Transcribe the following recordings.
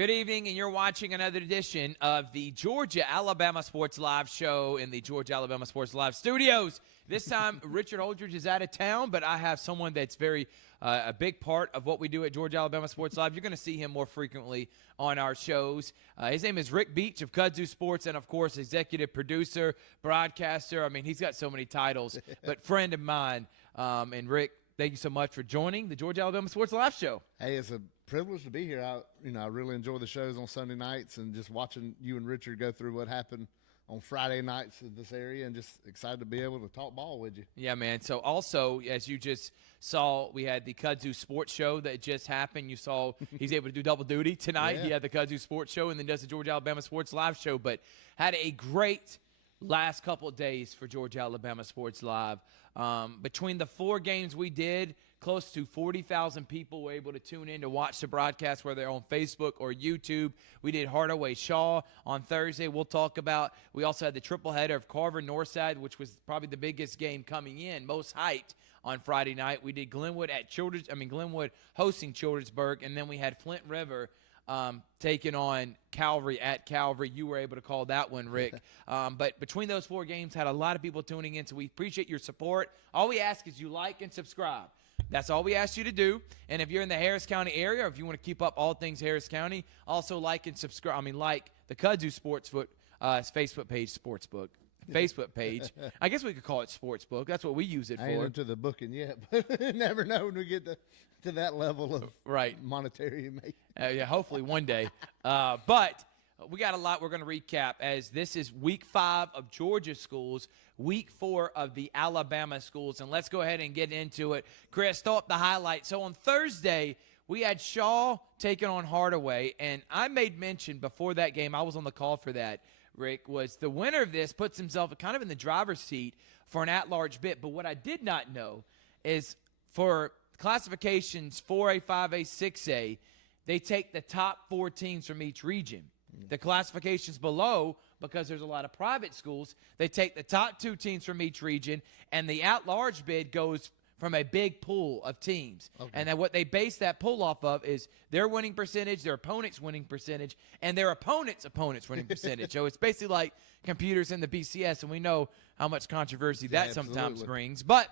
Good evening, and you're watching another edition of the Georgia-Alabama Sports Live show in the Georgia-Alabama Sports Live studios. This time, Richard Holdridge is out of town, but I have someone that's very a big part of what we do at Georgia-Alabama Sports Live. You're going to see him more frequently on our shows. His name is Rick Beach of Kudzu Sports and, of course, executive producer, broadcaster. I mean, he's got so many titles, but friend of mine. And, Rick, thank you so much for joining the Georgia-Alabama Sports Live show. Hey, it's a privilege to be here. I really enjoy the shows on Sunday nights and just watching you and Richard go through what happened on Friday nights in this area, and just excited to be able to talk ball with you. Yeah, man. So also, as you just saw, we had the Kudzu Sports Show that just happened. You saw he's able to do double duty tonight. Yeah. He had the Kudzu Sports Show and then does the Georgia-Alabama Sports Live show, but had a great last couple of days for Georgia-Alabama Sports Live. Between the 4 games we did, close to 40,000 people were able to tune in to watch the broadcast, whether they're on Facebook or YouTube. We did Hardaway Shaw on Thursday. We'll talk about. We also had the triple header of Carver Northside, which was probably the biggest game coming in, most hyped on Friday night. We did Glenwood hosting Childersburg, and then we had Flint River taking on Calvary at Calvary. You were able to call that one, Rick. But between those 4 games, had a lot of people tuning in, so we appreciate your support. All we ask is you like and subscribe. That's all we ask you to do. And if you're in the Harris County area, or if you want to keep up all things Harris County, also like and subscribe. Like the Kudzu Facebook page. I guess we could call it Sportsbook. That's what we use it for. I ain't into the booking yet, but never know when we get to that level of monetary. Yeah, hopefully one day. But we got a lot we're going to recap, as this is week 5 of Georgia schools, week 4 of the Alabama schools. And let's go ahead and get into it. Chris, throw up the highlights. So on Thursday, we had Shaw taking on Hardaway. And I made mention before that game, I was on the call for that, Rick, was the winner of this puts himself kind of in the driver's seat for an at-large bid. But what I did not know is for classifications 4A, 5A, 6A, they take the top 4 teams from each region. The classifications below, because there's a lot of private schools, they take the top 2 teams from each region, and the at-large bid goes from a big pool of teams. Okay. And then what they base that pool off of is their winning percentage, their opponent's winning percentage, and their opponent's winning percentage. So it's basically like computers in the BCS, and we know how much controversy that sometimes brings. But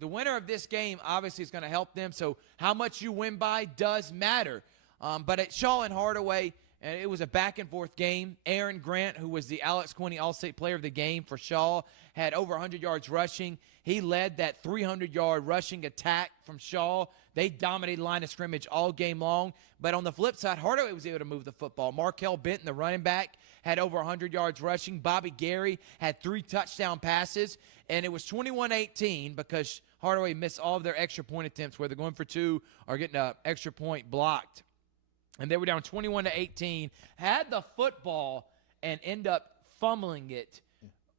the winner of this game obviously is going to help them, so how much you win by does matter. But at Shaw and Hardaway, and it was a back-and-forth game. Aaron Grant, who was the Alex Quinney All-State Player of the Game for Shaw, had over 100 yards rushing. He led that 300-yard rushing attack from Shaw. They dominated line of scrimmage all game long. But on the flip side, Hardaway was able to move the football. Markel Benton, the running back, had over 100 yards rushing. Bobby Gary had 3 touchdown passes. And it was 21-18 because Hardaway missed all of their extra point attempts, whether going for 2 or getting an extra point blocked. And they were down 21-18, had the football, and end up fumbling it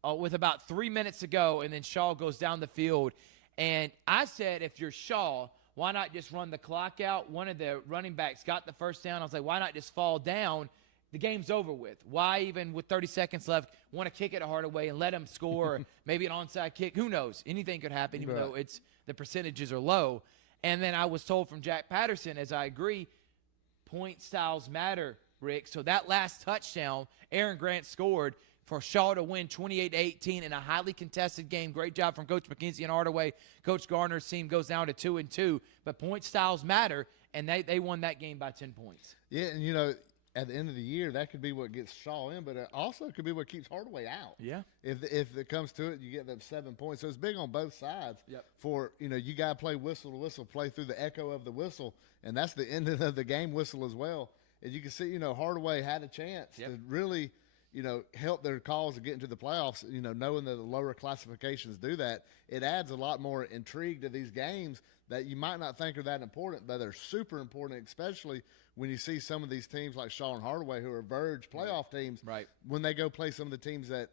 with about 3 minutes to go, and then Shaw goes down the field. And I said, if you're Shaw, why not just run the clock out? One of the running backs got the first down. I was like, why not just fall down? The game's over with. Why, even with 30 seconds left, want to kick it to Hardaway and let him score, or maybe an onside kick? Who knows? Anything could happen, even though the percentages are low. And then I was told from Jack Patterson, as I agree, point styles matter, Rick. So that last touchdown, Aaron Grant scored for Shaw to win 28-18 in a highly contested game. Great job from Coach McKenzie and Hardaway. Coach Garner's team goes down to 2-2. But point styles matter, and they won that game by 10 points. Yeah, and, at the end of the year, that could be what gets Shaw in, but it also could be what keeps Hardaway out. Yeah. If it comes to it, you get them 7 points. So it's big on both sides. Yep. For, you got to play whistle to whistle, play through the echo of the whistle, and that's the end of the game whistle as well. And you can see, Hardaway had a chance to really, help their cause of getting to the playoffs, knowing that the lower classifications do that. It adds a lot more intrigue to these games that you might not think are that important, but they're super important, especially when you see some of these teams like Shaw and Hardaway, who are verge playoff teams, when they go play some of the teams that,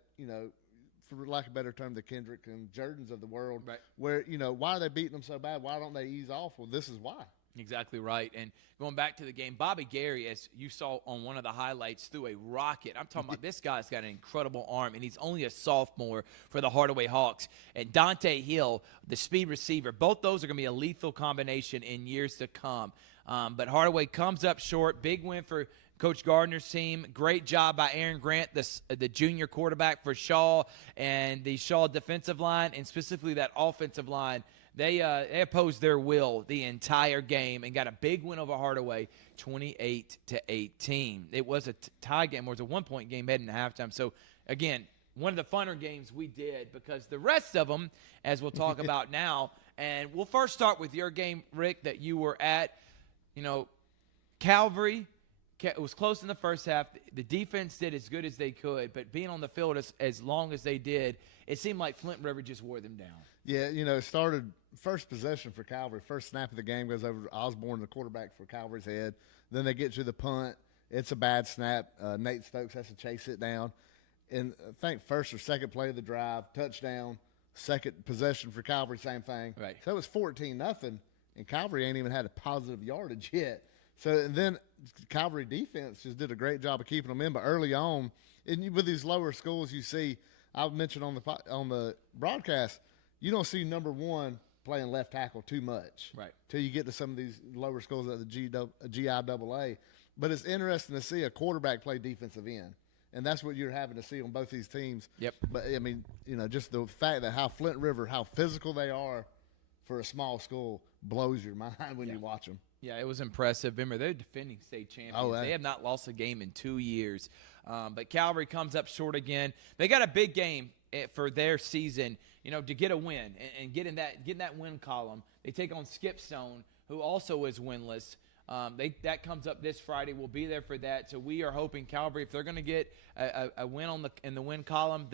for lack of a better term, the Kendrick and Jordans of the world, where, why are they beating them so bad? Why don't they ease off? Well, this is why. Exactly right. And going back to the game, Bobby Gary, as you saw on one of the highlights, threw a rocket. I'm talking about this guy's got an incredible arm, and he's only a sophomore for the Hardaway Hawks. And Dante Hill, the speed receiver, both those are going to be a lethal combination in years to come. But Hardaway comes up short. Big win for Coach Gardner's team. Great job by Aaron Grant, the junior quarterback for Shaw, and the Shaw defensive line, and specifically that offensive line. They opposed their will the entire game and got a big win over Hardaway, 28-18. It was a tie game, or it was a 1-point game heading to halftime. So, again, one of the funner games we did, because the rest of them, as we'll talk about now, and we'll first start with your game, Rick, that you were at. Calvary, it was close in the first half. The defense did as good as they could, but being on the field as long as they did, it seemed like Flint River just wore them down. Yeah, it started first possession for Calvary. First snap of the game goes over to Osborne, the quarterback for Calvary's head. Then they get to the punt. It's a bad snap. Nate Stokes has to chase it down. And I think first or second play of the drive, touchdown. Second possession for Calvary, same thing. Right. So it was 14-0, and Calvary ain't even had a positive yardage yet. So and then Calvary defense just did a great job of keeping them in. But early on, and with these lower schools, you see, I mentioned on the broadcast, you don't see number one playing left tackle too much, right? Till you get to some of these lower schools at the GIAA. But it's interesting to see a quarterback play defensive end, and that's what you're having to see on both these teams. Yep. But I mean, just the fact that how Flint River, how physical they are for a small school, blows your mind when you watch them. Yeah, it was impressive. Remember, they're defending state champions. They have not lost a game in 2 years. But Calvary comes up short again. They got a big game for their season, to get a win and get in that win column. They take on Skipstone, who also is winless. That comes up this Friday. We'll be there for that. So we are hoping Calvary, if they're going to get a win in the win column,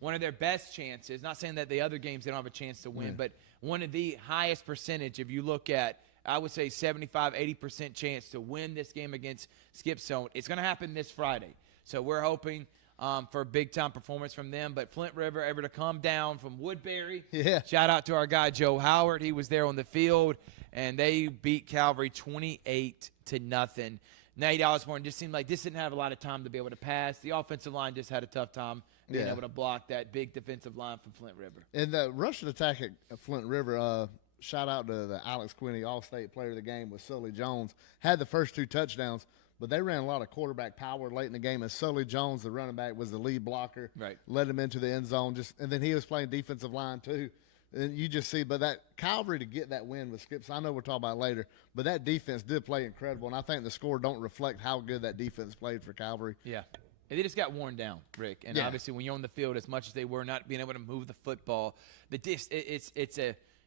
one of their best chances. Not saying that the other games they don't have a chance to win, but one of the highest percentage. If you look at, I would say 75-80% chance to win this game against Skipstone. It's going to happen this Friday. So we're hoping for a big-time performance from them. But Flint River ever to come down from Woodbury. Yeah. Shout out to our guy Joe Howard. He was there on the field, and they beat Calvary 28-0. Nate Osborne just seemed like this didn't have a lot of time to be able to pass. The offensive line just had a tough time being able to block that big defensive line from Flint River. And the rushing attack at Flint River, shout out to the Alex Quinney All-State Player of the Game with Sully Jones, had the first 2 touchdowns, but they ran a lot of quarterback power late in the game, and Sully Jones, the running back, was the lead blocker. Right. Led him into the end zone, and then he was playing defensive line too. And you just see, but that Calvary to get that win with Skips, I know we'll talk about it later, but that defense did play incredible, and I think the score don't reflect how good that defense played for Calvary. Yeah. And they just got worn down, Rick. And obviously when you're on the field, as much as they were not being able to move the football,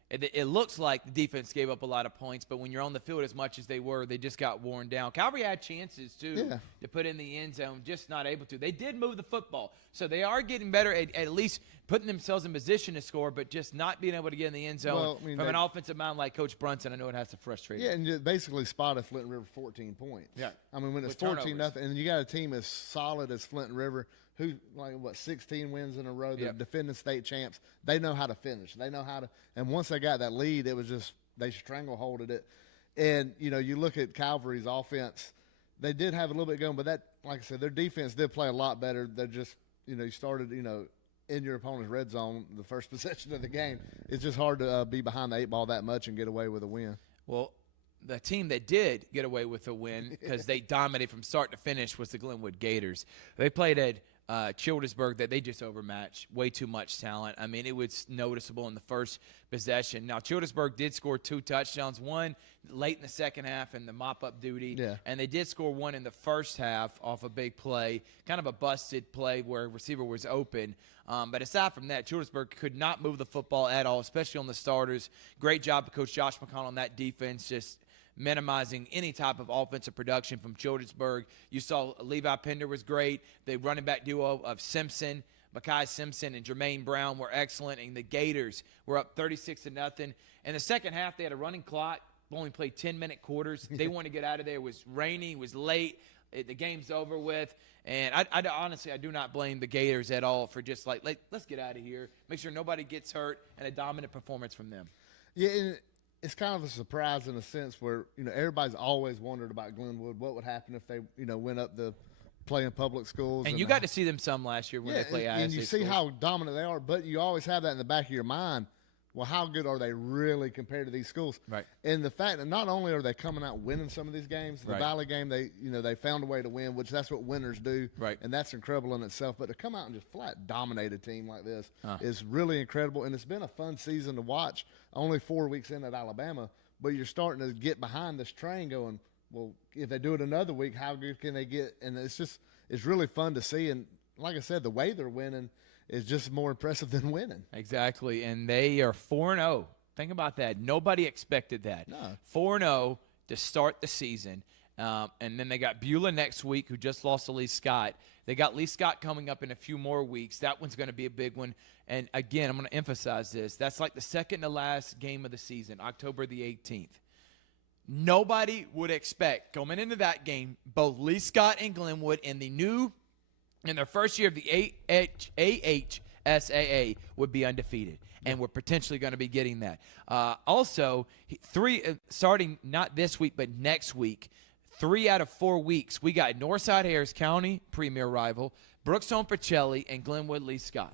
it looks like the defense gave up a lot of points, but when you're on the field as much as they were, they just got worn down. Calvary had chances, too, to put in the end zone, just not able to. They did move the football, so they are getting better at least putting themselves in position to score, but just not being able to get in the end zone. Well, I mean, from an offensive mind like Coach Brunson, I know it has to frustrate you. Yeah, and you basically spotted Flint River 14 points. Yeah. I mean, when it's 14-0, and you got a team as solid as Flint River, who, 16 wins in a row, they're defending state champs. They know how to finish. They know how to – and once they got that lead, it was just – they strangleholded it. And, you look at Calvary's offense, they did have a little bit going, but that, like I said, their defense did play a lot better. They're just, you started, in your opponent's red zone the first possession of the game. It's just hard to be behind the 8 ball that much and get away with a win. Well, the team that did get away with a win because they dominated from start to finish was the Glenwood Gators. They played at Childersburg that they just overmatched. Way too much talent. I mean, it was noticeable in the first possession. Now, Childersburg did score 2 touchdowns, one late in the second half in the mop-up duty, and they did score one in the first half off a big play, kind of a busted play where a receiver was open. But aside from that, Childersburg could not move the football at all, especially on the starters. Great job of Coach Josh McConnell on that defense, just minimizing any type of offensive production from Childersburg. You saw Levi Pender was great. The running back duo of Simpson, Makai Simpson and Jermaine Brown were excellent, and the Gators were up 36-0. In the second half, they had a running clock, only played 10-minute quarters. They wanted to get out of there. It was rainy. It was late. The game's over with. And I honestly, I do not blame the Gators at all for just let's get out of here, make sure nobody gets hurt, and a dominant performance from them. Yeah, and it's kind of a surprise in a sense where, everybody's always wondered about Glenwood, what would happen if they, went up to play in public schools. And you got to see them some last year when they play ISA and you see schools. how dominant they are, but you always have that in the back of your mind. well, how good are they really compared to these schools? Right. And the fact that not only are they coming out winning some of these games, the Right. Valley game, they found a way to win, which that's what winners do. Right. And that's incredible in itself. But to come out and just flat dominate a team like this is really incredible. And it's been a fun season to watch. Only 4 weeks in at Alabama, but you're starting to get behind this train going, well, if they do it another week, how good can they get? And it's really fun to see. And like I said, the way they're winning is just more impressive than winning. Exactly. And they are 4-0. Think about that. Nobody expected that. No. 4-0 to start the season. And then they got Beulah next week, who just lost to Lee Scott. They got Lee Scott coming up in a few more weeks. That one's going to be a big one. And, again, I'm going to emphasize this. That's like the second to last game of the season, October the 18th. Nobody would expect, coming into that game, both Lee Scott and Glenwood in their first year of the AHSAA would be undefeated. And we're potentially going to be getting that. Also, starting not this week but next week, 3 out of 4 weeks, we got Northside Harris County, premier rival, Brookstone Pacelli, and Glenwood Lee Scott.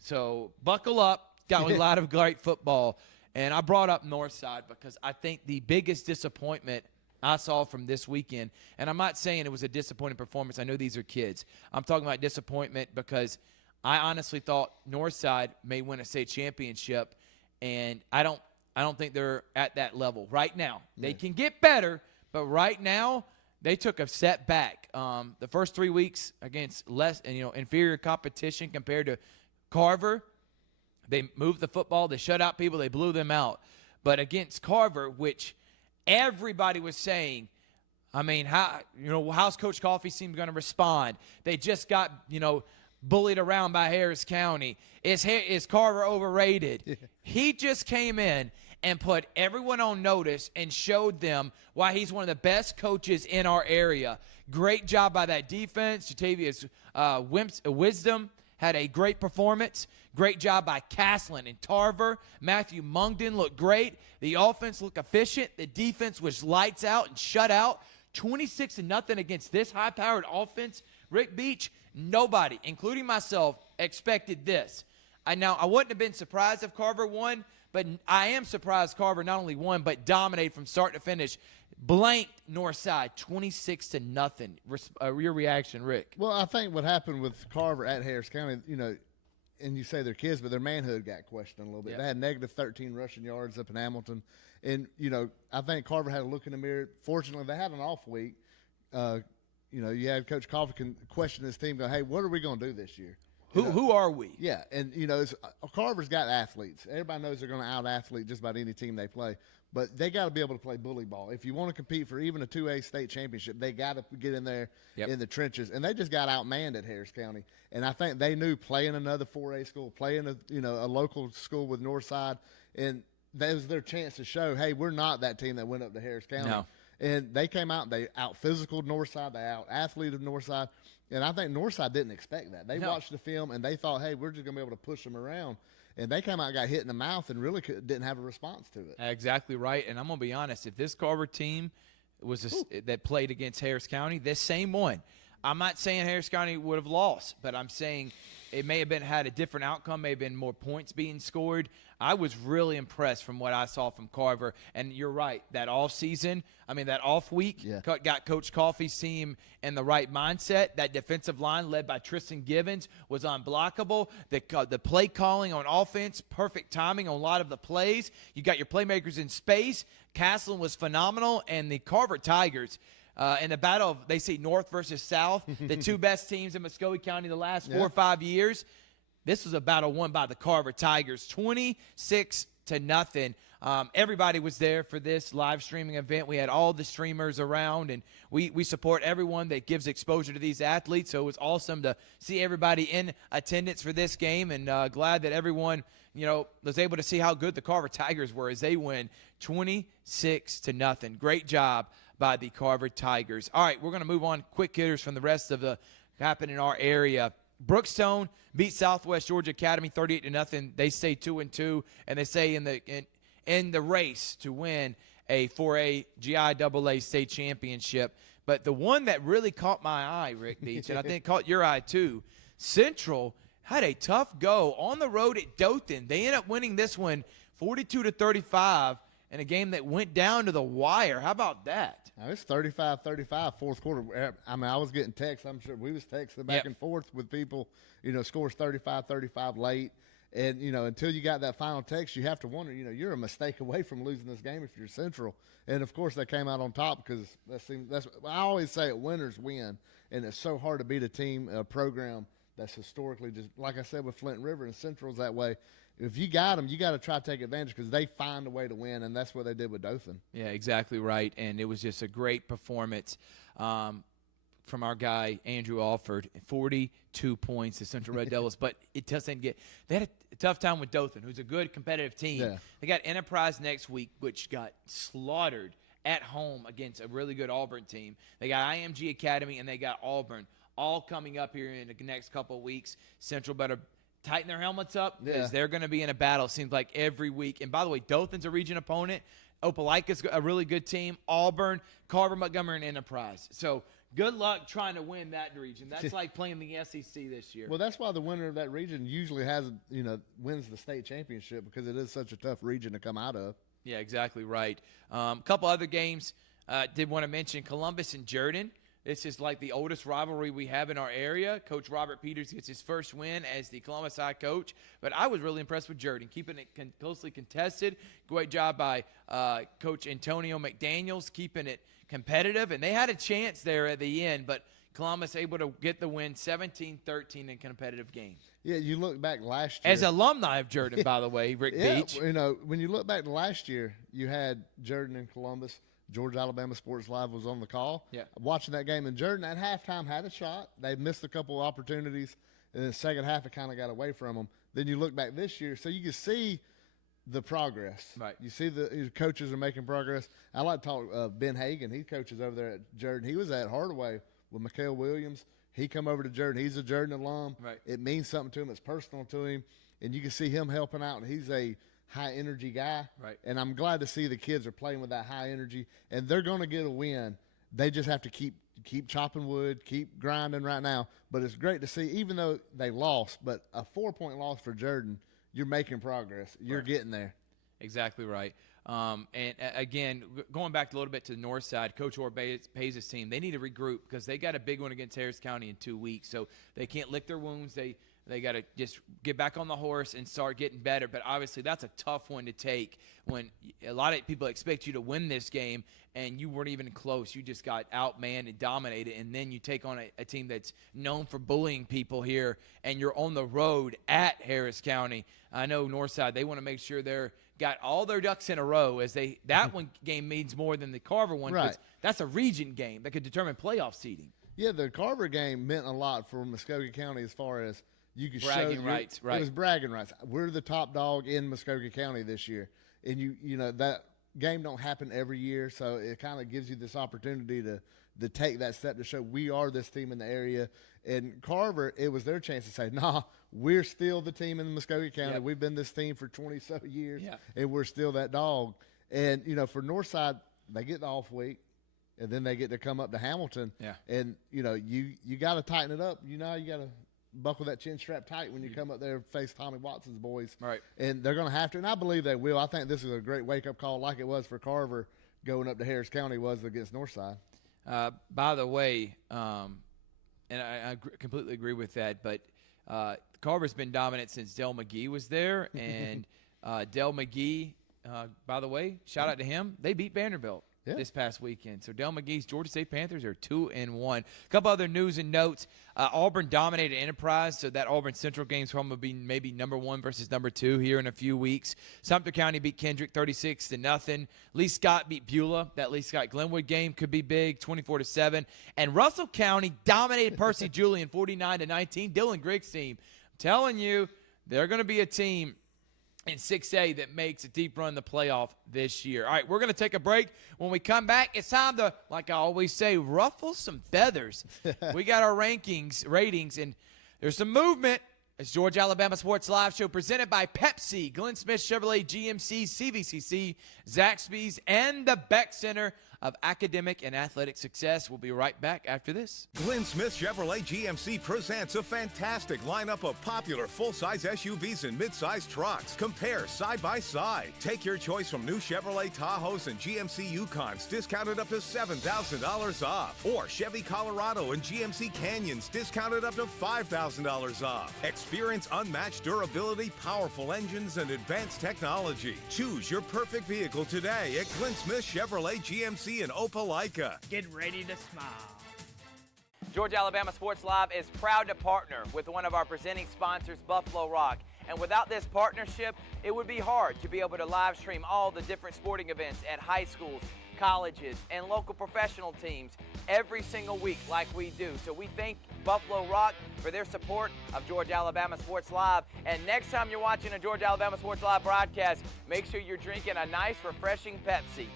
So buckle up. Got a lot of great football. And I brought up Northside because I think the biggest disappointment I saw from this weekend, and I'm not saying it was a disappointing performance. I know these are kids. I'm talking about disappointment because I honestly thought Northside may win a state championship, and I don't think they're at that level right now. They can get better, but right now they took a step back. The first 3 weeks against inferior competition compared to Carver, they moved the football, they shut out people, they blew them out. But against Carver, which everybody was saying, I mean, how's Coach Coffey's team going to respond? They just got, bullied around by Harris County. Is Carver overrated? He just came in and put everyone on notice and showed them why he's one of the best coaches in our area. Great job by that defense. Jatavius Wisdom had a great performance. Great job by Caslin and Tarver. Matthew Mungden looked great. The offense looked efficient. The defense was lights out and shut out. 26-0 against this high-powered offense. Rick Beach, nobody, including myself, expected this. I wouldn't have been surprised if Carver won, but I am surprised Carver not only won, but dominated from start to finish. Blanked Northside 26-0. Your reaction, Rick? Well, I think what happened with Carver at Harris County, and you say they're kids, but their manhood got questioned a little bit. Yep. They had negative 13 rushing yards up in Hamilton. And, I think Carver had a look in the mirror. Fortunately, they had an off week. You had Coach Coffey question his team, go, hey, what are we going to do this year? Who are we? Yeah, and, Carver's got athletes. Everybody knows they're going to out-athlete just about any team they play. But they got to be able to play bully ball. If you want to compete for even a 2A state championship, they got to get in there in the trenches. And they just got outmanned at Harris County. And I think they knew playing another 4A school, playing a local school with Northside, and that was their chance to show, hey, we're not that team that went up to Harris County. No. And they came out and they out-physicaled Northside, they out-athleted Northside. And I think Northside didn't expect that. They watched the film and they thought, hey, we're just going to be able to push them around. And they came out and got hit in the mouth and really didn't have a response to it. Exactly right. And I'm going to be honest. If this Carver team that played against Harris County, this same one, I'm not saying Harris County would have lost, but I'm saying it may have had a different outcome, may have been more points being scored. I was really impressed from what I saw from Carver. And you're right, that off week got Coach Coffey's team in the right mindset. That defensive line led by Tristan Givens was unblockable. The play calling on offense, perfect timing on a lot of the plays. You got your playmakers in space. Caslin was phenomenal. And the Carver Tigers, in the battle of, they say, North versus South, the two best teams in Muscogee County the last 4 or 5 years. This was a battle won by the Carver Tigers, 26-0. Everybody was there for this live streaming event. We had all the streamers around, and we support everyone that gives exposure to these athletes. So it was awesome to see everybody in attendance for this game, and glad that everyone was able to see how good the Carver Tigers were as they win 26-0. Great job by the Carver Tigers. All right, we're going to move on. Quick hitters from the rest of the happen in our area. Brookstone beat Southwest Georgia Academy 38-0. They stay 2-2, and they say in the race to win a 4A GIAA state championship. But the one that really caught my eye, Rick Beach, and I think caught your eye too, Central had a tough go on the road at Dothan. They end up winning this one 42-35 in a game that went down to the wire. How about that? Now, it's 35-35 fourth quarter. I mean, I was getting texts. I'm sure we was texting back and forth with people, scores 35-35 late. And, until you got that final text, you have to wonder, you're a mistake away from losing this game if you're Central. And, of course, they came out on top because I always say it, winners win. And it's so hard to beat a program that's historically just, like I said, with Flint River and Central's that way. If you got them, you got to try to take advantage because they find a way to win, and that's what they did with Dothan. Yeah, exactly right. And it was just a great performance from our guy, Andrew Alford. 42 points, the Central Red Devils. But it doesn't get – they had a tough time with Dothan, who's a good competitive team. Yeah. They got Enterprise next week, which got slaughtered at home against a really good Auburn team. They got IMG Academy, and they got Auburn all coming up here in the next couple of weeks. Central better – tighten their helmets up because they're going to be in a battle, it seems like, every week. And, by the way, Dothan's a region opponent. Opelika's a really good team. Auburn, Carver, Montgomery, and Enterprise. So good luck trying to win that region. That's like playing the SEC this year. Well, that's why the winner of that region usually wins the state championship because it is such a tough region to come out of. Yeah, exactly right. A couple other games did want to mention Columbus and Jordan. This is like the oldest rivalry we have in our area. Coach Robert Peters gets his first win as the Columbus High coach. But I was really impressed with Jordan, keeping it closely contested. Great job by Coach Antonio McDaniels, keeping it competitive. And they had a chance there at the end, but Columbus able to get the win 17-13 in a competitive game. Yeah, you look back last year. As alumni of Jordan, by the way, Rick Beach. When you look back to last year, you had Jordan and Columbus. Georgia Alabama Sports Live was on the call. Yeah. Watching that game, and Jordan at halftime had a shot. They missed a couple of opportunities, and in the second half it kind of got away from them. Then you look back this year, so you can see the progress. Right. You see the coaches are making progress. I like to talk Ben Hagan. He coaches over there at Jordan. He was at Hardaway with Mikael Williams. He come over to Jordan. He's a Jordan alum. Right. It means something to him. It's personal to him, and you can see him helping out. And he's a high energy guy. Right. And I'm glad to see the kids are playing with that high energy, and they're going to get a win. They just have to keep chopping wood, keep grinding right now. But it's great to see, even though they lost, but a 4-point loss for Jordan, you're making progress. You're getting there. Exactly right. And again, going back a little bit to the north side, Coach Orr pays his team. They need to regroup because they got a big one against Harris County in 2 weeks. So they can't lick their wounds. They got to just get back on the horse and start getting better. But obviously that's a tough one to take when a lot of people expect you to win this game and you weren't even close. You just got outmanned and dominated. And then you take on a team that's known for bullying people here, and you're on the road at Harris County. I know Northside, they want to make sure they're got all their ducks in a row as that one game means more than the Carver one. Right. That's a region game that could determine playoff seeding. Yeah, the Carver game meant a lot for Muskogee County as far as you could bragging show rights, right? It was bragging rights. We're the top dog in Muskogee County this year, and you know that game don't happen every year, so it kind of gives you this opportunity to take that step to show we are this team in the area. And Carver, it was their chance to say, nah, we're still the team in Muskogee County. Yep. We've been this team for 20-so years, Yeah. and we're still that dog. And, for Northside, they get the off week, and then they get to come up to Hamilton. Yeah. And, you got to tighten it up. You got to buckle that chin strap tight when you come up there and face Tommy Watson's boys. Right. And they're going to have to, and I believe they will. I think this is a great wake-up call like it was for Carver going up to Harris County was against Northside. By the way, and I completely agree with that, but Carver's been dominant since Del McGee was there. And Del McGee, by the way, shout out to him. They beat Vanderbilt this past weekend. So Del McGee's Georgia State Panthers are 2-1. A couple other news and notes. Auburn dominated Enterprise, so that Auburn Central game's probably will be maybe number 1 versus number 2 here in a few weeks. Sumter County beat Kendrick 36-0. Lee Scott beat Beulah. That Lee Scott Glenwood game could be big, 24-7. And Russell County dominated Percy Julian 49-19. Dylan Griggs' team. I'm telling you, they're going to be a team in 6A that makes a deep run in the playoff this year. All right, we're going to take a break. When we come back, it's time to, like I always say, ruffle some feathers. We got our ratings, and there's some movement. It's Georgia Alabama Sports Live Show presented by Pepsi, Glenn Smith Chevrolet, GMC, CVCC, Zaxby's, and the Beck Center. of academic and athletic success. We'll be right back after this. Glenn Smith Chevrolet GMC presents a fantastic lineup of popular full-size SUVs and mid-size trucks. Compare side by side. Take your choice from new Chevrolet Tahoes and GMC Yukons, discounted up to $7,000 off. Or Chevy Colorado and GMC Canyons, discounted up to $5,000 off. Experience unmatched durability, powerful engines, and advanced technology. Choose your perfect vehicle today at Glenn Smith Chevrolet GMC in Opelika. Get ready to smile. Georgia Alabama Sports Live is proud to partner with one of our presenting sponsors, Buffalo Rock. And without this partnership, it would be hard to be able to live stream all the different sporting events at high schools, colleges, and local professional teams every single week like we do. So we thank Buffalo Rock for their support of Georgia Alabama Sports Live. And next time you're watching a Georgia Alabama Sports Live broadcast, make sure you're drinking a nice, refreshing Pepsi.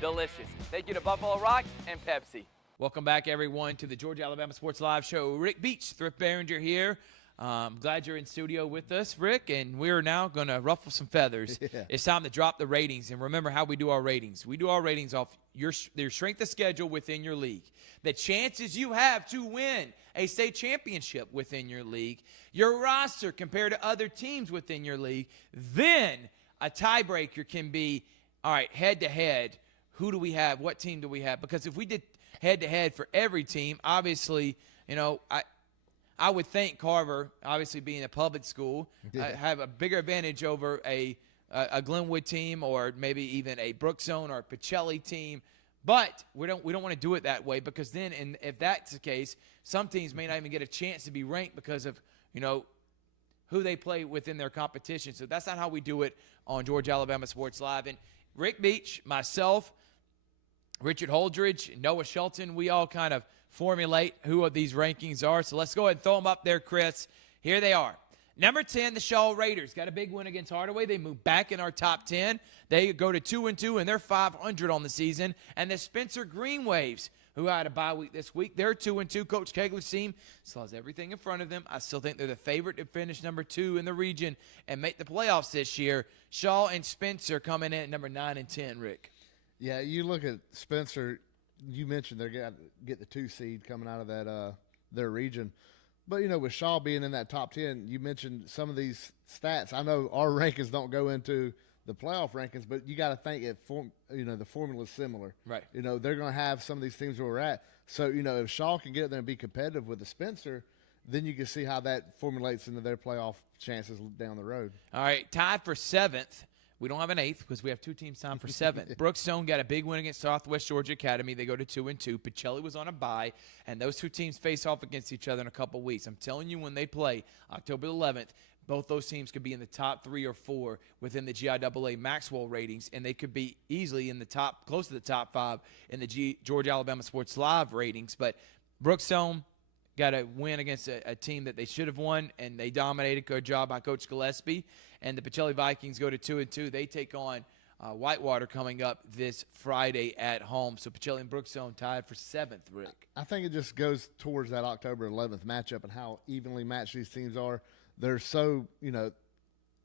Delicious. Thank you to Buffalo Rock and Pepsi. Welcome back, everyone, to the Georgia Alabama Sports Live show. Rick Beach, Thrift Behringer here. Glad you're in studio with us, Rick, and we're now going to ruffle some feathers. Yeah. It's time to drop the ratings, and remember how we do our ratings. We do our ratings off your strength of schedule within your league, the chances you have to win a state championship within your league, your roster compared to other teams within your league. Then a tiebreaker can be, all right, head-to-head, who do we have, what team do we have? Because if we did head-to-head for every team, obviously, you know, I would think Carver, obviously being a public school, have a bigger advantage over a Glenwood team or maybe even a Brookzone or a Pacelli team. But we don't want to do it that way, because then, if that's the case, some teams may not even get a chance to be ranked because of, you know, who they play within their competition. So that's not how we do it on Georgia Alabama Sports Live. And Rick Beach, myself, Richard Holdridge, Noah Shelton, we all kind of formulate who these rankings are. So let's go ahead and throw them up there, Chris. Here they are. Number 10, the Shaw Raiders. Got a big win against Hardaway. They move back in our top 10. They go to 2-2, and they're 500 on the season. And the Spencer Green Waves, who had a bye week this week, they're 2-2. Coach Kegler's team still has everything in front of them. I still think they're the favorite to finish number 2 in the region and make the playoffs this year. Shaw and Spencer coming in at number 9 and 10, Rick. Yeah, you look at Spencer. You mentioned they're going to get the 2 seed coming out of that their region. But, you know, with Shaw being in that top 10, you mentioned some of these stats. I know our rankings don't go into the playoff rankings, but you got to think the formula is similar. Right. You know, they're going to have some of these things where we're at. So, you know, if Shaw can get there and be competitive with the Spencer, then you can see how that formulates into their playoff chances down the road. All right, tied for 7th. We don't have an 8th because we have 2 teams tied for 7th. Brookstone got a big win against Southwest Georgia Academy. They go to 2-2. Pacelli was on a bye, and those 2 teams face off against each other in a couple weeks. I'm telling you, when they play October 11th, both those teams could be in the top 3 or 4 within the GIAA Maxwell ratings, and they could be easily in the top, close to the top 5 in the Georgia Alabama Sports Live ratings. But Brookstone got a win against a team that they should have won, and they dominated. Good job by Coach Gillespie. And the Pacelli Vikings go to 2-2. They take on Whitewater coming up this Friday at home. So Pacelli and Brookstone tied for 7th, Rick. I think it just goes towards that October 11th matchup and how evenly matched these teams are. They're so, you know,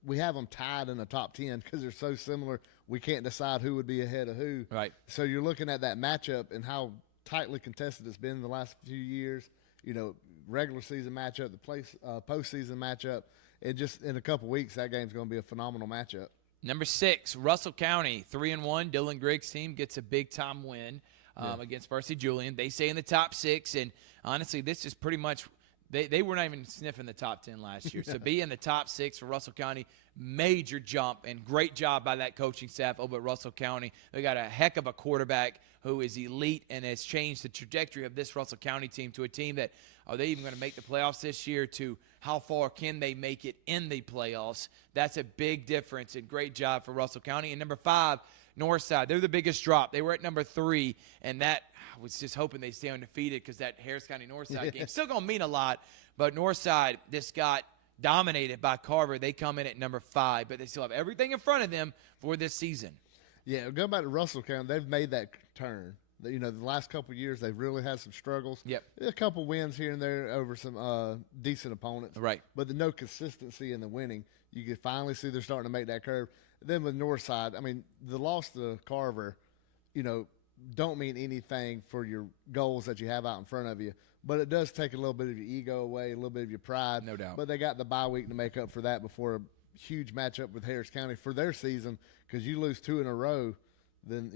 we have them tied in the top 10 because they're so similar. We can't decide who would be ahead of who. Right. So you're looking at that matchup and how tightly contested it's been in the last few years. You know, regular season matchup, the postseason matchup. And just in a couple weeks, that game's going to be a phenomenal matchup. Number 6, Russell County, 3-1. Dylan Griggs' team gets a big-time win against Percy Julian. They stay in the top 6, and honestly, this is pretty much they were not even sniffing the top 10 last year. So be in the top 6 for Russell County, major jump, and great job by that coaching staff over at Russell County. They got a heck of a quarterback who is elite and has changed the trajectory of this Russell County team to a team that, are they even going to make the playoffs this year, to how far can they make it in the playoffs? That's a big difference, and great job for Russell County. And number 5, Northside. They're the biggest drop. They were at number 3, and that I was just hoping they stay undefeated because that Harris County Northside game still going to mean a lot. But Northside just got dominated by Carver. They come in at number 5, but they still have everything in front of them for this season. Yeah, going back to Russell County, they've made that turn. You know, the last couple of years, they've really had some struggles. Yep. A couple wins here and there over some decent opponents. Right. But no consistency in the winning. You can finally see they're starting to make that curve. Then with Northside, I mean, the loss to Carver, don't mean anything for your goals that you have out in front of you. But it does take a little bit of your ego away, a little bit of your pride. No doubt. But they got the bye week to make up for that before a huge matchup with Harris County for their season, because you lose 2 in a row, then,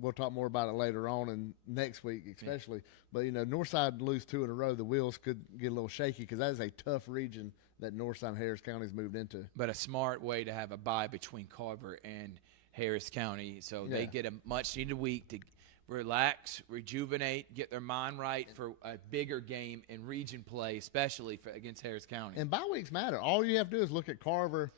we'll talk more about it later on and next week especially. Yeah. But, Northside lose 2 in a row, the wheels could get a little shaky because that is a tough region that Northside and Harris County's moved into. But a smart way to have a bye between Carver and Harris County. So they get a much-needed week to relax, rejuvenate, get their mind right for a bigger game in region play, especially against Harris County. And bye weeks matter. All you have to do is look at Carver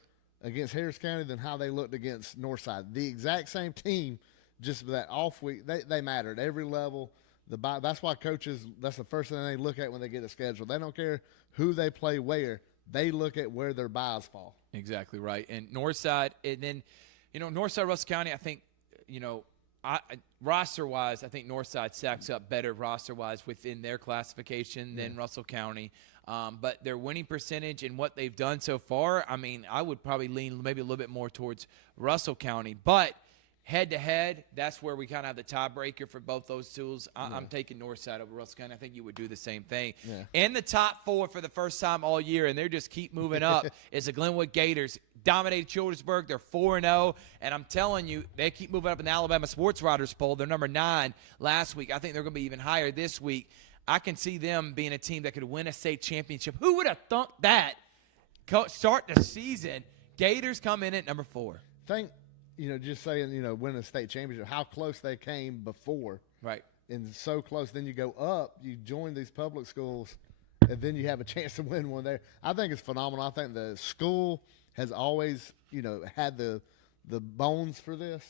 against Harris County than how they looked against Northside. The exact same team, just that off week, they matter at every level. That's why coaches, that's the first thing they look at when they get a schedule. They don't care who they play where. They look at where their buys fall. Exactly right. And Northside, and then, Northside, Russell County, I think, roster-wise, I think Northside stacks up better roster-wise within their classification than Russell County. But their winning percentage and what they've done so far, I mean, I would probably lean maybe a little bit more towards Russell County. But head-to-head, that's where we kind of have the tiebreaker for both those tools. I'm taking Northside over Russell County. I think you would do the same thing. Yeah. In the top 4 for the first time all year, and they just keep moving up, is the Glenwood Gators. Dominated Childersburg. They're 4-0, and I'm telling you, they keep moving up in the Alabama Sports Writers poll. They're number 9 last week. I think they're going to be even higher this week. I can see them being a team that could win a state championship. Who would have thought that? Start the season, Gators come in at number 4. Just saying, win a state championship, how close they came before. Right. And so close. Then you go up, you join these public schools, and then you have a chance to win one there. I think it's phenomenal. I think the school has always, had the bones for this.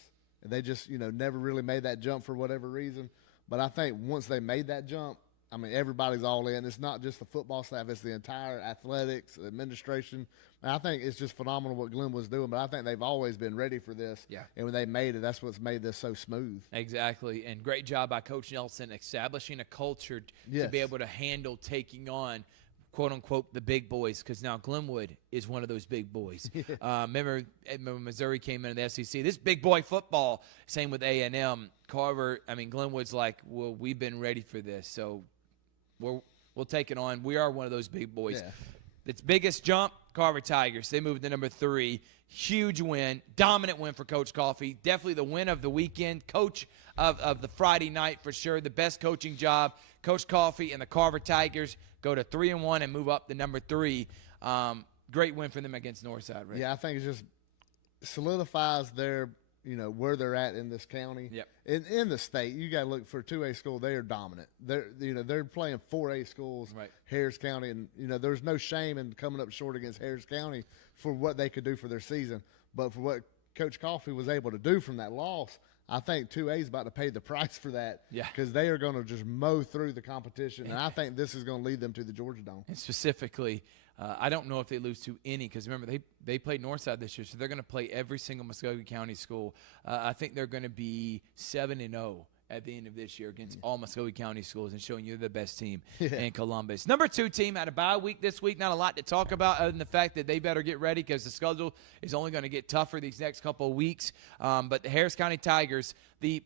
And they just, never really made that jump for whatever reason. But I think once they made that jump, I mean, everybody's all in. It's not just the football staff. It's the entire athletics, administration. And I think it's just phenomenal what Glenwood's doing. But I think they've always been ready for this. Yeah. And when they made it, that's what's made this so smooth. Exactly. And great job by Coach Nelson establishing a culture to be able to handle taking on, quote-unquote, the big boys, because now Glenwood is one of those big boys. Remember Missouri came into the SEC. This big boy football, same with A&M. Glenwood's like, well, we've been ready for this, so we'll take it on. We are one of those big boys. Yeah. Its biggest jump, Carver Tigers. They moved to number 3. Huge win, dominant win for Coach Coffey. Definitely the win of the weekend, coach of the Friday night for sure. The best coaching job. Coach Coffey and the Carver Tigers go to 3-1 and move up to number 3. Great win for them against Northside, right? Yeah, I think it just solidifies their, where they're at in this county. Yep. In the state, you got to look for a 2A school. They are dominant. They're playing 4A schools, right. Harris County, and there's no shame in coming up short against Harris County for what they could do for their season. But for what Coach Coffey was able to do from that loss, I think 2A is about to pay the price for that. Yeah. Because they are going to just mow through the competition, and I think this is going to lead them to the Georgia Dome. And specifically, I don't know if they lose to any, because remember, they played Northside this year, so they're going to play every single Muskogee County school. I think they're going to be 7-0 at the end of this year against all Muskogee County schools and showing you're the best team in Columbus. Number 2 team had a bye week this week. Not a lot to talk about other than the fact that they better get ready because the schedule is only going to get tougher these next couple of weeks. But the Harris County Tigers,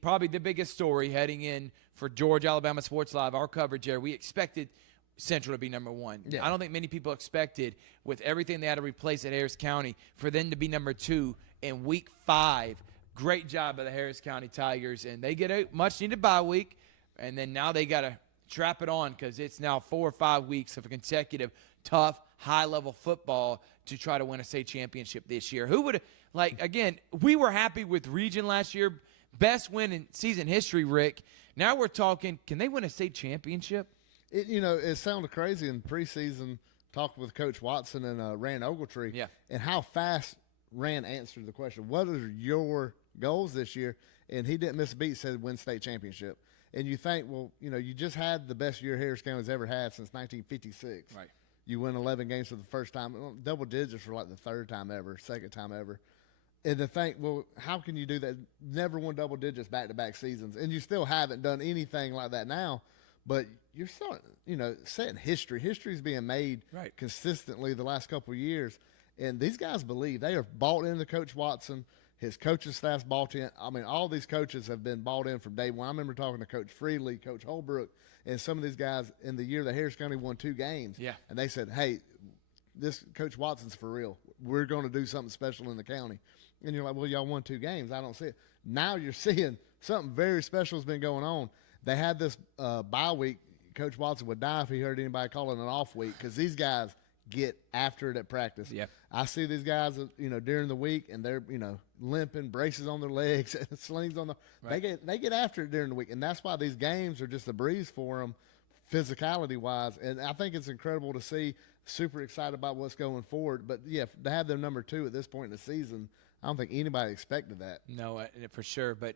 probably the biggest story heading in for Georgia Alabama Sports Live, our coverage there, we expected Central to be number 1. Yeah. I don't think many people expected, with everything they had to replace at Harris County, for them to be number 2 in week 5. Great job by the Harris County Tigers, and they get a much-needed bye week, and then now they got to trap it on because it's now 4 or 5 weeks of a consecutive tough, high-level football to try to win a state championship this year. Who would – again, we were happy with Region last year, best win in season history, Rick. Now we're talking, can they win a state championship? It sounded crazy in preseason talking with Coach Watson and Rand Ogletree, and how fast Rand answered the question, what are your goals this year? And he didn't miss a beat, said win state championship. And you think, well, you just had the best year Harris County's ever had since 1956. Right. You win 11 games for the first time, double digits for like the third time ever, second time ever. And to think, well, how can you do that? Never won double digits back-to-back seasons, and you still haven't done anything like that now. But you're starting, setting history. History's being made consistently the last couple of years. And these guys believe. They are bought into Coach Watson. His coaching staff's bought in. I mean, all these coaches have been bought in from day one. I remember talking to Coach Freely, Coach Holbrook, and some of these guys in the year that Harris County won 2 games. Yeah. And they said, hey, this Coach Watson's for real. We're going to do something special in the county. And you're like, well, y'all won 2 games. I don't see it. Now you're seeing something very special has been going on. They had this bye week. Coach Watson would die if he heard anybody calling an off week because these guys get after it at practice. Yeah. I see these guys, during the week, and they're, limping, braces on their legs, slings on the. Right. They get after it during the week, and that's why these games are just a breeze for them, physicality wise. And I think it's incredible to see. Super excited about what's going forward, but yeah, to have them number 2 at this point in the season, I don't think anybody expected that. No, for sure. But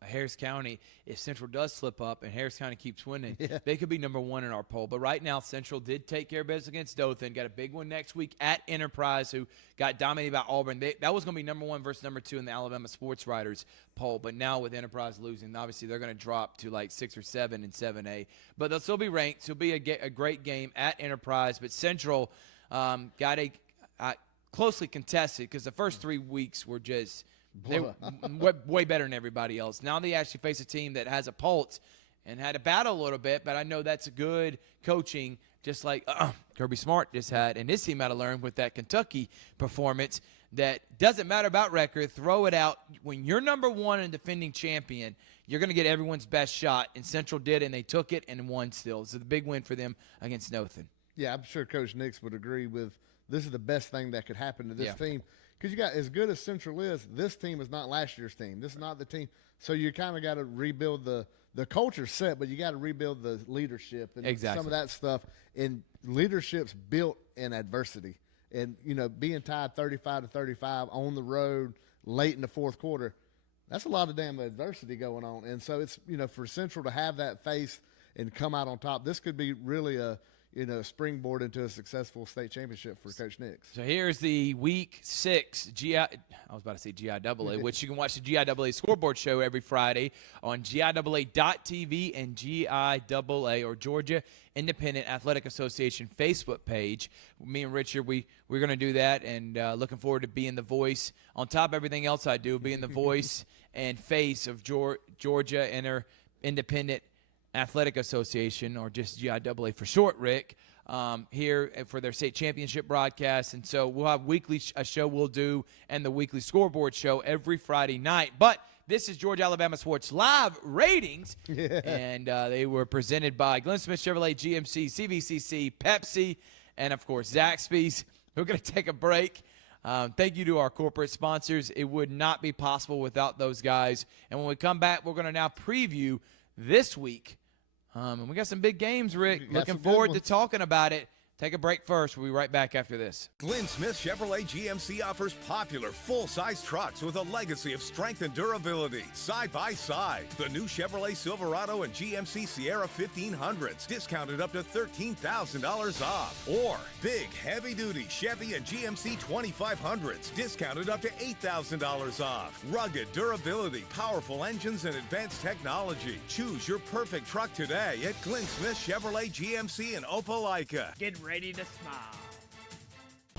Harris County, if Central does slip up and Harris County keeps winning, they could be number 1 in our poll. But right now, Central did take care of business against Dothan. Got a big one next week at Enterprise, who got dominated by Auburn. That was going to be number 1 versus number 2 in the Alabama Sports Writers poll. But now with Enterprise losing, obviously they're going to drop to like 6 or 7 in 7A. But they'll still be ranked. So it'll be a great game at Enterprise. But Central got a closely contested because the first 3 weeks were just they were way better than everybody else. Now they actually face a team that has a pulse and had to battle a little bit, but I know that's a good coaching, just like Kirby Smart just had, and his team had to learn with that Kentucky performance that doesn't matter about record, throw it out. When you're number 1 and defending champion, you're going to get everyone's best shot, and Central did, and they took it and won still. It's a big win for them against Dothan. Yeah, I'm sure Coach Nix would agree with this is the best thing that could happen to this team. Because you got, as good as Central is, this team is not last year's team. This is not the team. So you kind of got to rebuild the culture set, but you got to rebuild the leadership and some of that stuff. And leadership's built in adversity. And, being tied 35-35 on the road late in the fourth quarter, that's a lot of damn adversity going on. And so it's, for Central to have that face and come out on top, this could be really a springboard into a successful state championship for Coach Nix. So here's the Week 6 GIAA, which you can watch the GIAA scoreboard show every Friday on GIAA.tv and GIAA, or Georgia Independent Athletic Association Facebook page. Me and Richard, we're going to do that, and looking forward to being the voice. On top of everything else I do, being the voice and face of Georgia Independent Athletic Association, or just GIAA for short, Rick, here for their state championship broadcast. And so we'll have a show we'll do, and the weekly scoreboard show every Friday night. But this is Georgia Alabama Sports Live ratings, and they were presented by Glenn Smith Chevrolet, GMC, CVCC, Pepsi, and, of course, Zaxby's. We're going to take a break. Thank you to our corporate sponsors. It would not be possible without those guys. And when we come back, we're going to now preview this week. And we got some big games, Rick. Looking forward to talking about it. Take a break first. We'll be right back after this. Glenn Smith Chevrolet GMC offers popular full-size trucks with a legacy of strength and durability. Side by side, the new Chevrolet Silverado and GMC Sierra 1500s, discounted up to $13,000 off. Or big, heavy-duty Chevy and GMC 2500s, discounted up to $8,000 off. Rugged durability, powerful engines, and advanced technology. Choose your perfect truck today at Glenn Smith Chevrolet GMC in Opelika. Get ready to smile.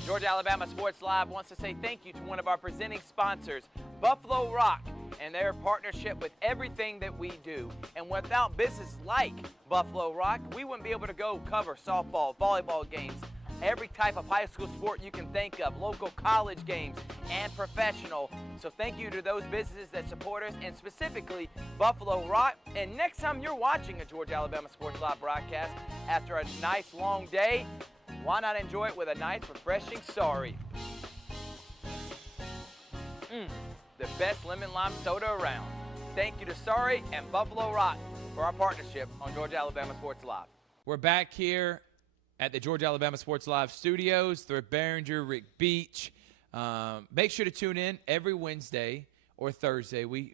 Georgia Alabama Sports Live wants to say thank you to one of our presenting sponsors, Buffalo Rock, and their partnership with everything that we do. And without businesses like Buffalo Rock, we wouldn't be able to go cover softball, volleyball games, every type of high school sport you can think of, local college games, and professional. So thank you to those businesses that support us, and specifically Buffalo Rock. And next time you're watching a Georgia Alabama Sports Live broadcast after a nice long day, why not enjoy it with a nice refreshing Sorry. The best lemon lime soda around. Thank you to Sorry and Buffalo Rock for our partnership on Georgia Alabama Sports Live. We're back here at the Georgia Alabama Sports Live studios. Thrift Behringer, Rick Beach. Make sure to tune in every Wednesday or Thursday. We've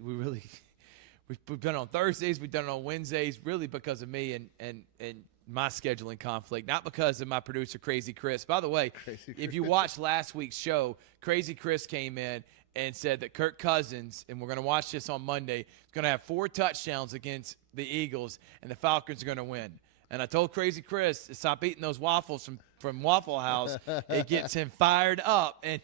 done it on Thursdays. We've done it on Wednesdays, really because of me and my scheduling conflict, not because of my producer, Crazy Chris. By the way, if you watched last week's show, Crazy Chris came in and said that Kirk Cousins, and we're going to watch this on Monday, is going to have 4 touchdowns against the Eagles, and the Falcons are going to win. And I told Crazy Chris to stop eating those waffles from Waffle House. It gets him fired up, and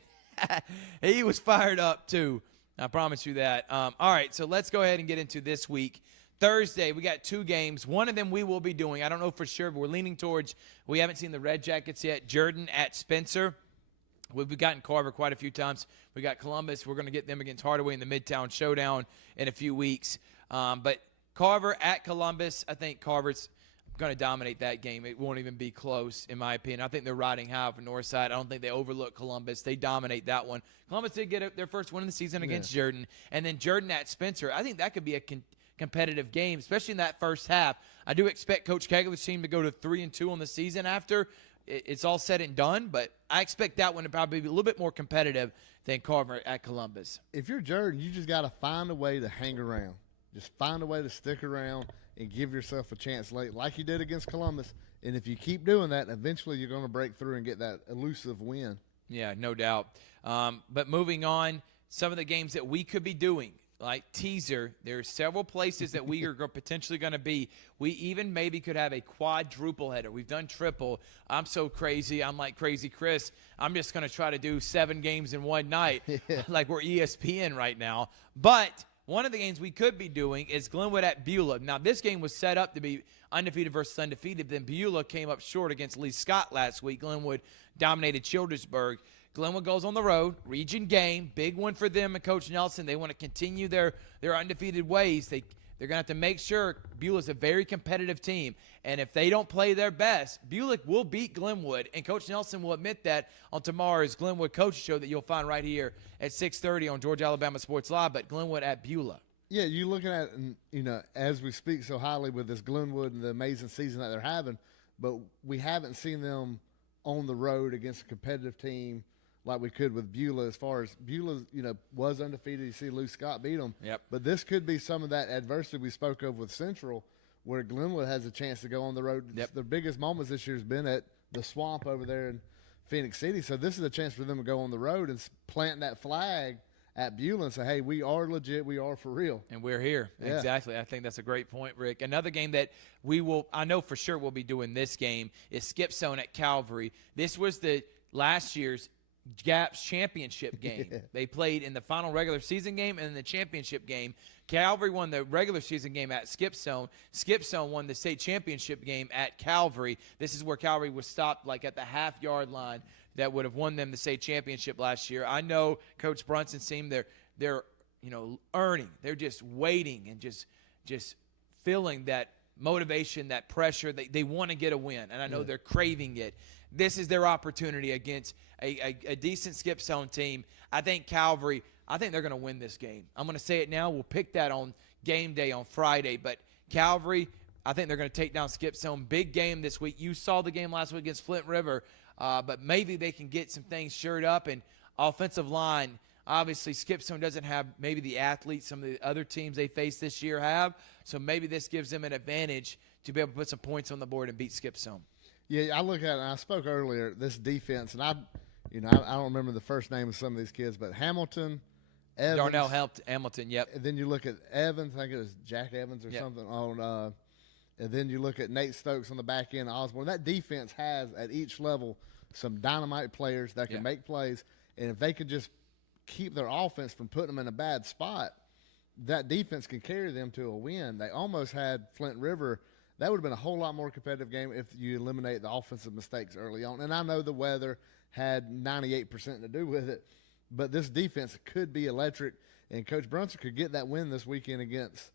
he was fired up too. I promise you that. All right, so let's go ahead and get into this week. Thursday, we got 2 games. One of them we will be doing. I don't know for sure, but we're leaning towards, we haven't seen the Red Jackets yet. Jordan at Spencer. We've gotten Carver quite a few times. We got Columbus. We're going to get them against Hardaway in the Midtown Showdown in a few weeks. But Carver at Columbus, I think Carver's going to dominate that game. It won't even be close, in my opinion. I think they're riding high off the north side. I don't think they overlook Columbus. They dominate that one. Columbus did get their first win of the season against Jordan. And then Jordan at Spencer. I think that could be a competitive game, especially in that first half. I do expect Coach Kegler's team to go to 3-2 on the season after it's all said and done, but I expect that one to probably be a little bit more competitive than Carver at Columbus. If you're Jordan, you just got to find a way to hang around. Just find a way to stick around and give yourself a chance late, like you did against Columbus. And if you keep doing that, eventually you're going to break through and get that elusive win. Yeah, no doubt. But moving on, some of the games that we could be doing, like teaser, there are several places that we are potentially going to be. We even maybe could have a quadruple header. We've done triple. I'm so crazy. I'm like Crazy Chris. I'm just going to try to do 7 games in one night, like we're ESPN right now. But one of the games we could be doing is Glenwood at Beulah. Now, this game was set up to be undefeated versus undefeated. Then Beulah came up short against Lee Scott last week. Glenwood dominated Childersburg. Glenwood goes on the road, region game, big one for them and Coach Nelson. They want to continue their undefeated ways. They're going to have to make sure Beulah's a very competitive team. And if they don't play their best, Beulah will beat Glenwood. And Coach Nelson will admit that on tomorrow's Glenwood Coach Show that you'll find right here at 6:30 on Georgia Alabama Sports Live. But Glenwood at Beulah. Yeah, you're looking at, as we speak so highly with this Glenwood and the amazing season that they're having, but we haven't seen them on the road against a competitive team like we could with Beulah. As far as Beulah, was undefeated. You see Lou Scott beat them. Yep. But this could be some of that adversity we spoke of with Central, where Glenwood has a chance to go on the road. Yep. The biggest moments this year has been at the Swamp over there in Phoenix City. So this is a chance for them to go on the road and plant that flag at Beulah and say, hey, we are legit. We are for real. And we're here. Yeah. Exactly. I think that's a great point, Rick. Another game that I know for sure we'll be doing this game is Skip Zone at Calvary. This was the last year's GAPS championship game. Yeah. They played in the final regular season game and in the championship game. Calvary won the regular season game at Skip Zone. Skip Zone won the state championship game at Calvary. This is where Calvary was stopped like at the half-yard line that would have won them the state championship last year. I know Coach Brunson's team, they're earning. They're just waiting and just feeling that motivation, that pressure. They want to get a win, and I know they're craving it. This is their opportunity against a decent Skip Zone team. I think Calvary, they're going to win this game. I'm going to say it now. We'll pick that on game day on Friday. But Calvary, I think they're going to take down Skip Zone. Big game this week. You saw the game last week against Flint River, but maybe they can get some things shored up. And offensive line, obviously Skip Zone doesn't have maybe the athletes some of the other teams they face this year have. So maybe this gives them an advantage to be able to put some points on the board and beat Skip Zone. Yeah, I look at it, and I spoke earlier, this defense, and I don't remember the first name of some of these kids, but Hamilton, Evans. Darnell Hamilton, yep. And then you look at Evans, I think it was Jack Evans or something and then you look at Nate Stokes on the back end, Osborne. That defense has, at each level, some dynamite players that can make plays, and if they could just keep their offense from putting them in a bad spot, that defense can carry them to a win. They almost had Flint River. That would have been a whole lot more competitive game if you eliminate the offensive mistakes early on. And I know the weather had 98% to do with it, but this defense could be electric, and Coach Brunson could get that win this weekend against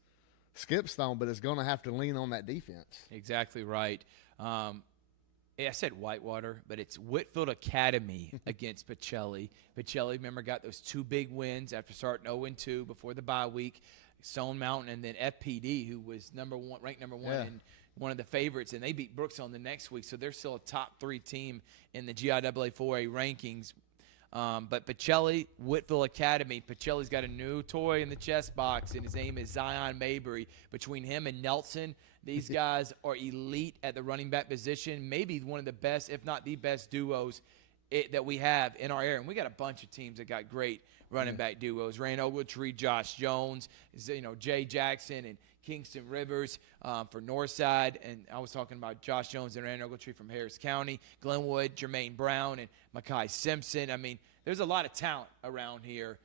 Skip Zone, but it's going to have to lean on that defense. Exactly right. I said Whitewater, but it's Whitfield Academy against Pacelli. Pacelli, remember, got those 2 big wins after starting 0-2 before the bye week. Stone Mountain, and then FPD, who was ranked number one and one of the favorites, and they beat Brooks on the next week, so they're still a top 3 team in the GIAA 4A rankings. But Pacelli, Whitfield Academy, Pacelli's got a new toy in the chess box, and his name is Zion Mabry. Between him and Nelson, these guys are elite at the running back position, maybe one of the best, if not the best duos that we have in our area. And we got a bunch of teams that got great running back duos. Rand Ogletree, Josh Jones, Jay Jackson and Kingston Rivers for Northside. And I was talking about Josh Jones and Rand Ogletree from Harris County. Glenwood, Jermaine Brown and Makai Simpson. I mean, there's a lot of talent around here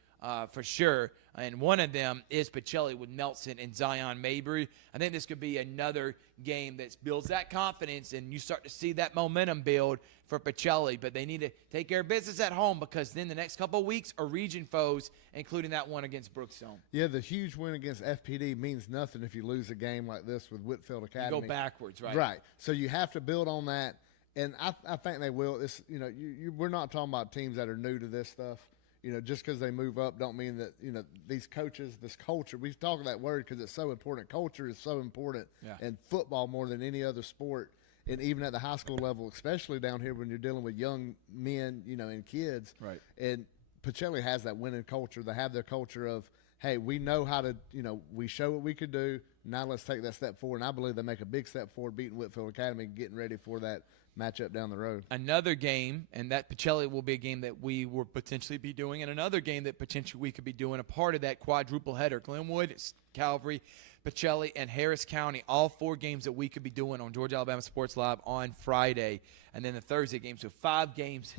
for sure. and one of them is Pacelli with Melton and Zion Mabry. I think this could be another game that builds that confidence, and you start to see that momentum build for Pacelli. But they need to take care of business at home, because then the next couple of weeks are region foes, including that one against Brookstone. Yeah, the huge win against FPD means nothing if you lose a game like this with Whitfield Academy. You go backwards, right? Right. So you have to build on that, and I think they will. It's, we're not talking about teams that are new to this stuff. Just because they move up don't mean that, these coaches, this culture, we've talked that word because it's so important. Culture is so important in football more than any other sport. And even at the high school level, especially down here when you're dealing with young men, and kids. Right. And Pacelli has that winning culture. They have their culture of, hey, we know how to, we show what we could do. Now let's take that step forward. And I believe they make a big step forward beating Whitfield Academy and getting ready for that matchup down the road. Another game, and that Pacelli will be a game that we will potentially be doing, and another game that potentially we could be doing, a part of that quadruple header. Glenwood, Calvary, Pacelli, and Harris County, all 4 games that we could be doing on Georgia Alabama Sports Live on Friday, and then the Thursday game. So 5 games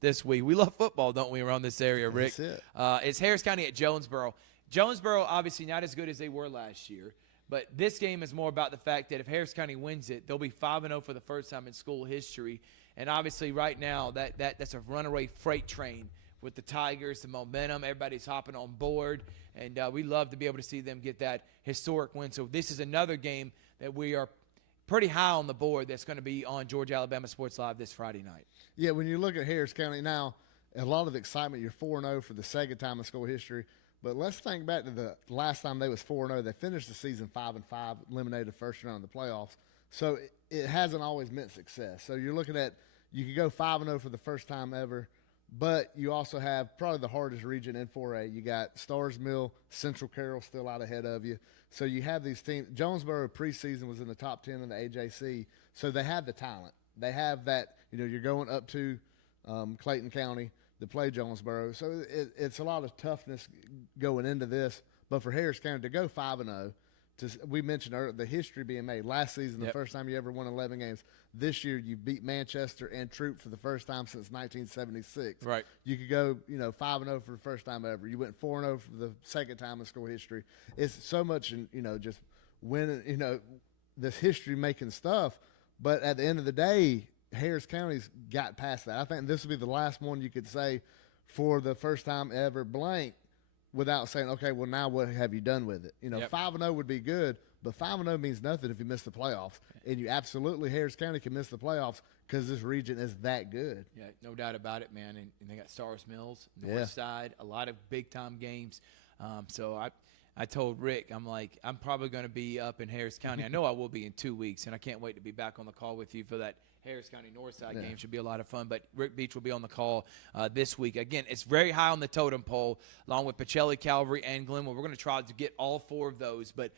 this week. We love football, don't we, around this area, Rick? That's it. It's Harris County at Jonesboro. Jonesboro, obviously not as good as they were last year. But this game is more about the fact that if Harris County wins it, they'll be 5-0 for the first time in school history. And obviously right now that's a runaway freight train with the Tigers, the momentum. Everybody's hopping on board. And we love to be able to see them get that historic win. So this is another game that we are pretty high on the board that's going to be on Georgia Alabama Sports Live this Friday night. Yeah, when you look at Harris County now, a lot of excitement. You're 4-0 for the second time in school history. But let's think back to the last time they was 4-0. They finished the season 5-5, eliminated the first round of the playoffs. So it hasn't always meant success. So you're looking at, you could go 5-0 for the first time ever, but you also have probably the hardest region in 4A. You got Stars Mill, Central Carroll still out ahead of you. So you have these teams. Jonesboro preseason was in the top 10 in the AJC. So they have the talent. They have that, you're going up to Clayton County to play Jonesboro. So it's a lot of toughness going into this. But for Harris County to go 5-0, we mentioned earlier, the history being made. Last season, the first time you ever won 11 games. This year, you beat Manchester and Troop for the first time since 1976. Right. You could go, 5-0 for the first time ever. You went 4-0 for the second time in school history. It's so much, just winning, this history-making stuff. But at the end of the day, Harris County's got past that. I think this will be the last one you could say for the first time ever blank without saying, okay, well, now what have you done with it? 5-0 would be good, but 5-0 means nothing if you miss the playoffs. And you absolutely, Harris County can miss the playoffs because this region is that good. Yeah, no doubt about it, man. And they got Stars Mills, North Side, a lot of big-time games. So I told Rick, I'm like, I'm probably going to be up in Harris County. I know I will be in 2 weeks, and I can't wait to be back on the call with you for that Harris County Northside game. Should be a lot of fun. But Rick Beach will be on the call this week. Again, it's very high on the totem pole, along with Pacelli, Calvary, and Glenwood. We're going to try to get all 4 of those. But,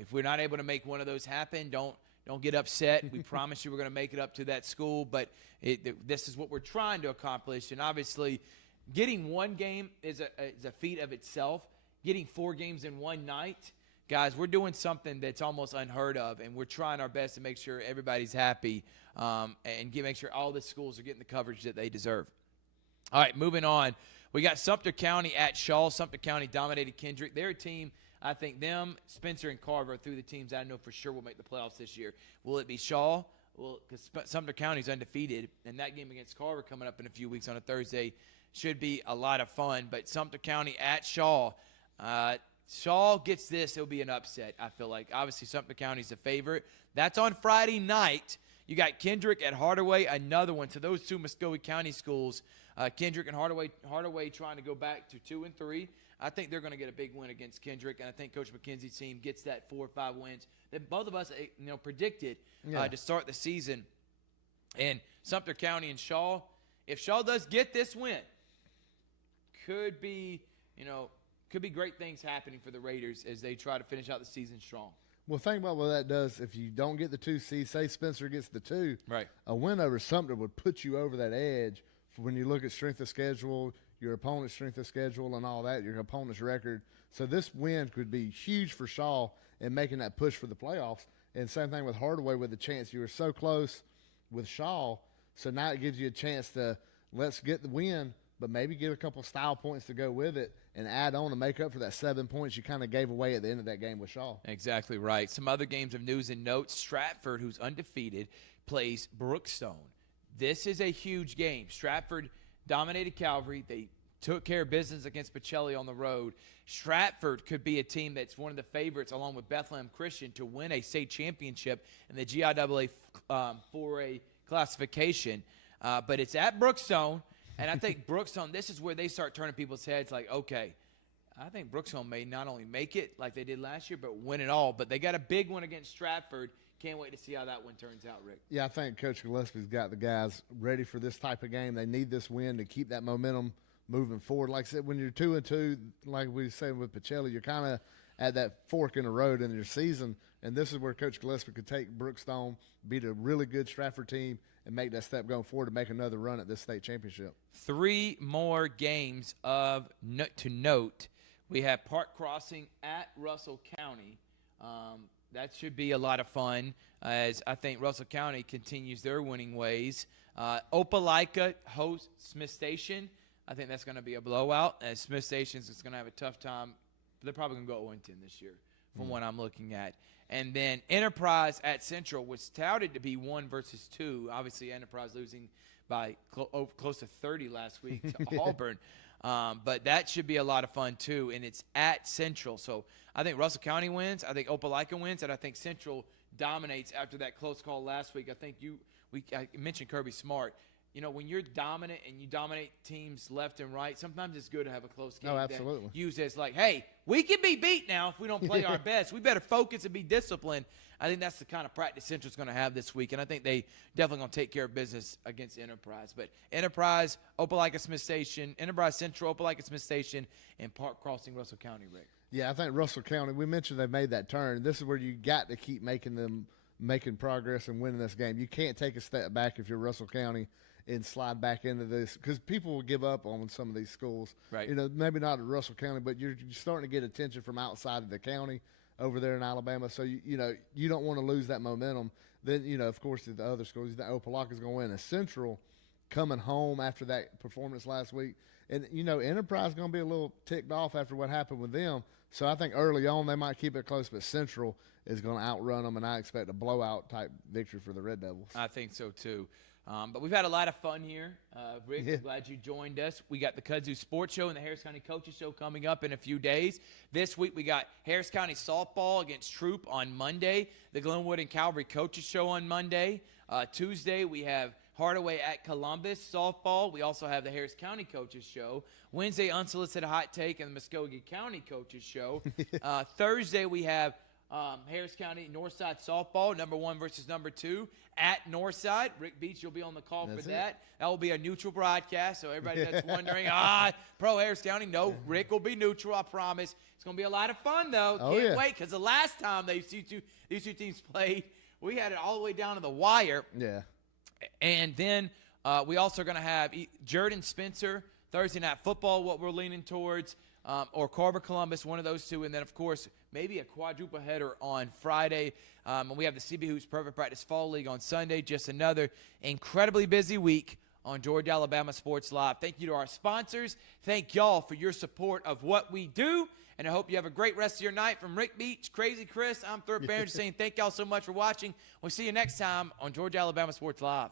if we're not able to make one of those happen, don't get upset. We promise you we're going to make it up to that school. But this is what we're trying to accomplish. And obviously, getting one game is a feat of itself. Getting 4 games in one night, guys, we're doing something that's almost unheard of, and we're trying our best to make sure everybody's happy and make sure all the schools are getting the coverage that they deserve. All right, moving on. We got Sumter County at Shaw. Sumter County dominated Kendrick. They're a team, I think them, Spencer, and Carver are through the teams I know for sure will make the playoffs this year. Will it be Shaw? Well, because Sumter County's undefeated, and that game against Carver coming up in a few weeks on a Thursday should be a lot of fun. But Sumter County at Shaw. Shaw gets this, it'll be an upset, I feel like. Obviously, Sumter County's a favorite. That's on Friday night. You got Kendrick at Hardaway, another one. So those 2 Muskogee County schools, Kendrick and Hardaway trying to go back to 2 and 3. I think they're going to get a big win against Kendrick, and I think Coach McKenzie's team gets that 4 or 5 wins that both of us predicted to start the season. And Sumter County and Shaw, if Shaw does get this win, could be great things happening for the Raiders as they try to finish out the season strong. Well, think about what that does. If you don't get the 2 seed, say Spencer gets the 2, right? A win over Sumter would put you over that edge when you look at strength of schedule, your opponent's strength of schedule, and all that, your opponent's record. So this win could be huge for Shaw in making that push for the playoffs. And same thing with Hardaway with the chance. You were so close with Shaw, so now it gives you a chance to let's get the win, but maybe get a couple style points to go with it and add on to make up for that 7 points you kind of gave away at the end of that game with Shaw. Exactly right. Some other games of news and notes. Stratford, who's undefeated, plays Brookstone. This is a huge game. Stratford dominated Calvary. They took care of business against Pacelli on the road. Stratford could be a team that's one of the favorites, along with Bethlehem Christian, to win a state championship in the GIAA 4A classification. But it's at Brookstone, and I think Brookstone, this is where they start turning people's heads like, okay, I think Brookstone may not only make it like they did last year, but win it all. But they got a big one against Stratford. Can't wait to see how that one turns out, Rick. Yeah, I think Coach Gillespie's got the guys ready for this type of game. They need this win to keep that momentum moving forward. Like I said, when you're 2-2, like we said with Pacelli, you're kind of at that fork in the road in your season, and this is where Coach Gillespie could take Brookstone, beat a really good Stratford team, and make that step going forward to make another run at this state championship. 3 more games to note. We have Park Crossing at Russell County. That should be a lot of fun, as I think Russell County continues their winning ways. Opelika hosts Smith Station. I think that's going to be a blowout, as Smith Station's is going to have a tough time. They're probably going to go 0-10 this year from what I'm looking at. And then Enterprise at Central was touted to be 1 versus 2. Obviously, Enterprise losing by close to 30 last week to Auburn. But that should be a lot of fun, too, and it's at Central. So I think Russell County wins. I think Opelika wins, and I think Central dominates after that close call last week. I think I mentioned Kirby Smart. You know, when you're dominant and you dominate teams left and right, sometimes it's good to have a close game. Oh, absolutely. Use as like, hey, we can be beat now if we don't play our best. We better focus and be disciplined. I think that's the kind of practice Central's going to have this week, and I think they definitely going to take care of business against Enterprise. But Enterprise, Opelika Smith Station, Enterprise Central, Opelika Smith Station, and Park Crossing, Russell County, Rick. Yeah, I think Russell County, we mentioned they made that turn. This is where you got to keep making progress and winning this game. You can't take a step back if you're Russell County and slide back into this, because people will give up on some of these schools. Right. You know, maybe not at Russell County, but you're starting to get attention from outside of the county over there in Alabama. So, you know, you don't want to lose that momentum. Then, you know, of course, the other schools, the Opelika's going to win. A Central coming home after that performance last week. And, you know, Enterprise is going to be a little ticked off after what happened with them. So I think early on they might keep it close, but Central is going to outrun them, and I expect a blowout-type victory for the Red Devils. I think so, too. But we've had a lot of fun here. Rick, Yeah. I'm glad you joined us. We got the Kudzu Sports Show and the Harris County Coaches Show coming up in a few days. This week we got Harris County Softball against Troop on Monday, the Glenwood and Calvary Coaches Show on Monday. Tuesday we have Hardaway at Columbus Softball. We also have the Harris County Coaches Show. Wednesday, Unsolicited Hot Take and the Muskogee County Coaches Show. Thursday we have Harris County Northside Softball, number 1 versus number 2 at Northside. Rick Beach, you'll be on the call for that. That will be a neutral broadcast, so everybody that's wondering, pro Harris County, no, Rick will be neutral, I promise. It's going to be a lot of fun, though. Can't wait, because the last time these two teams played, we had it all the way down to the wire. Yeah. And then we also are going to have Jordan Spencer, Thursday Night Football, what we're leaning towards, or Carver Columbus, one of those two. And then, of course, maybe a quadruple header on Friday. And we have the CB Hoops Perfect Practice Fall League on Sunday. Just another incredibly busy week on Georgia Alabama Sports Live. Thank you to our sponsors. Thank y'all for your support of what we do. And I hope you have a great rest of your night. From Rick Beach, Crazy Chris, I'm Thurp Barron saying thank y'all so much for watching. We'll see you next time on Georgia Alabama Sports Live.